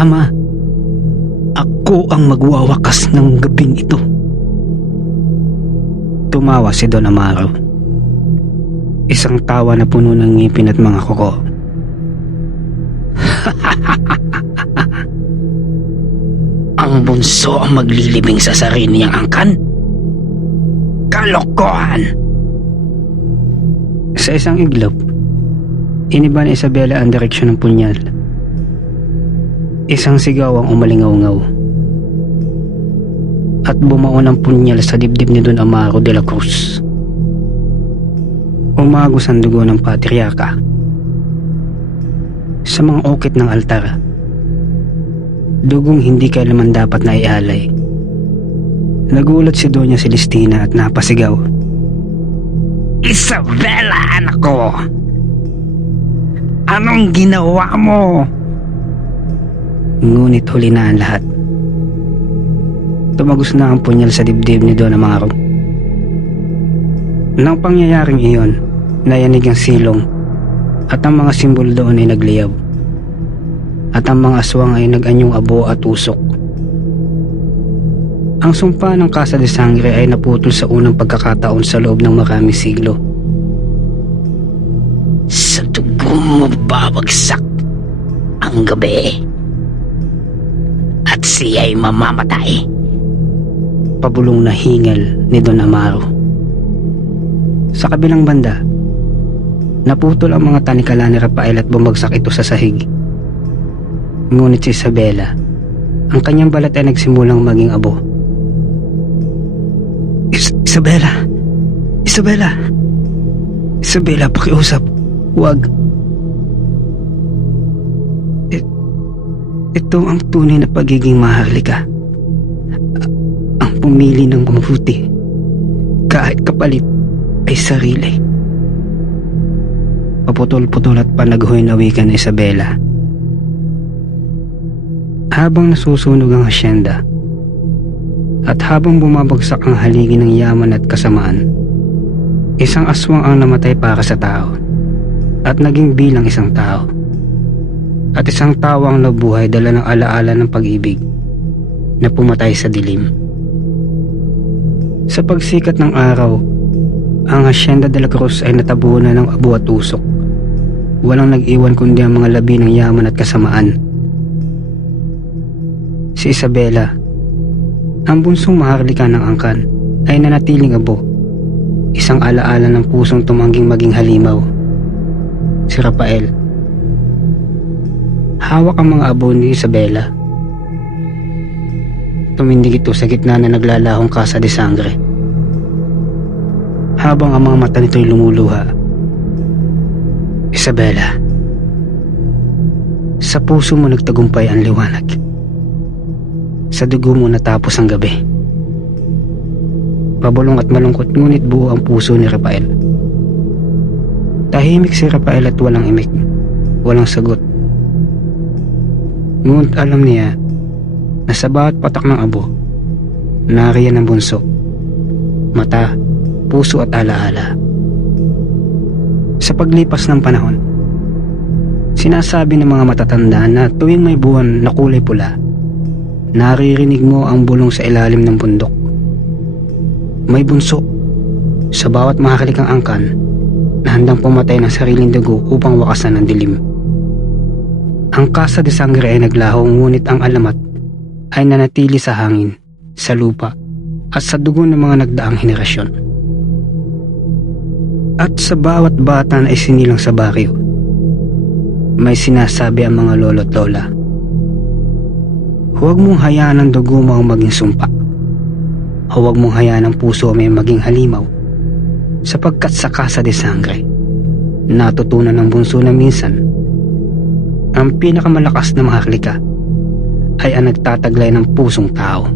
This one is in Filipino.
Ama, ako ang magwawakas ng gabing ito. Tumawa si Don Amaro. Isang tawa na puno ng ngipin at mga kuko. Ang bunso ang maglilibing sa sarili niyang angkan? Kalokohan! Sa isang iglap, iniba ni Isabela ang direksyon ng punyal. Isang sigaw ang umalingaw-ngaw. At bumaon ang punyal sa dibdib ni Don Amaro de la Cruz. Umagos ang dugo ng patriarka sa mga ukit ng altar. Dugong hindi kailaman dapat na ialay. Nagulat si Doña Celestina at napasigaw. Isabela, anak ko! Anong ginawa mo? Ngunit huli na ang lahat. Tumagos na ang punyal sa dibdib ni Don Amaro. Nang pangyayaring iyon, nayanig ang silong at ang mga simbolo doon ay nagliyab. At ang mga aswang ay nag-anyong abo at usok. Ang sumpa ng Casa de Sangre ay naputol sa unang pagkakataon sa loob ng maraming siglo. Sa dugo mo babagsak ang gabi at siya'y mamamatay. Pabulong na hingal ni Don Amaro. Sa kabilang banda, naputol ang mga tanikala ni Rafael at bumagsak ito sa sahig. Ngunit si Isabela, ang kanyang balat ay nagsimulang maging abo. Isabela! Isabela! Isabela, pakiusap. Huwag. Ito ang tunay na pagiging maharlika. Ang pumili ng mabuti, kahit kapalit ay sarili. Paputol-putol at panaghoy na wika ni Isabela. Habang nasusunog ang asyenda at habang bumabagsak ang haligi ng yaman at kasamaan, isang aswang ang namatay para sa tao at naging bilang isang tao, at isang tao ang nabuhay dala ng alaala ng pag-ibig na pumatay sa dilim. Sa pagsikat ng araw, ang Hacienda de la Cruz ay natabunan ng abo at usok. Walang nag-iwan kundi ang mga labi ng yaman at kasamaan. Si Isabela, ang bunsong maharlika ng angkan, ay nanatiling abo, isang alaala ng pusong tumangging maging halimaw. Si Rafael, hawak ang mga abo ni Isabela. Tumindig ito sa gitna na naglalahong Casa de Sangre, habang ang mga mata nito'y lumuluha. Isabela, sa puso mo nagtagumpay ang liwanag. Sa dugo mo natapos ang gabi. Pabulong at malungkot ngunit buo ang puso ni Rafael. Tahimik si Rafael at walang imik, walang sagot. Ngunit alam niya na sa bawat patak ng abo, nariyan ang bunso, mata, puso at alaala. Sa paglipas ng panahon, sinasabi ng mga matatanda na tuwing may buwan na kulay pula, naririnig mo ang bulong sa ilalim ng bundok. May bunso sa bawat maharlikang angkan na handang pumatay ng sariling dugo upang wakasan ang dilim. Ang Casa de Sangre ay naglaho, ngunit ang alamat ay nanatili sa hangin, sa lupa at sa dugo ng mga nagdaang henerasyon. At sa bawat bata na isinilang sa baryo, may sinasabi ang mga lolo't lola. Huwag mong hayaan ang dugo mo ang maging sumpa. Huwag mong hayaan ang puso may maging halimaw, sapagkat sa Casa de Sangre, natutunan ng bunso na minsan, ang pinakamalakas na maharlika ay ang nagtataglay ng pusong tao.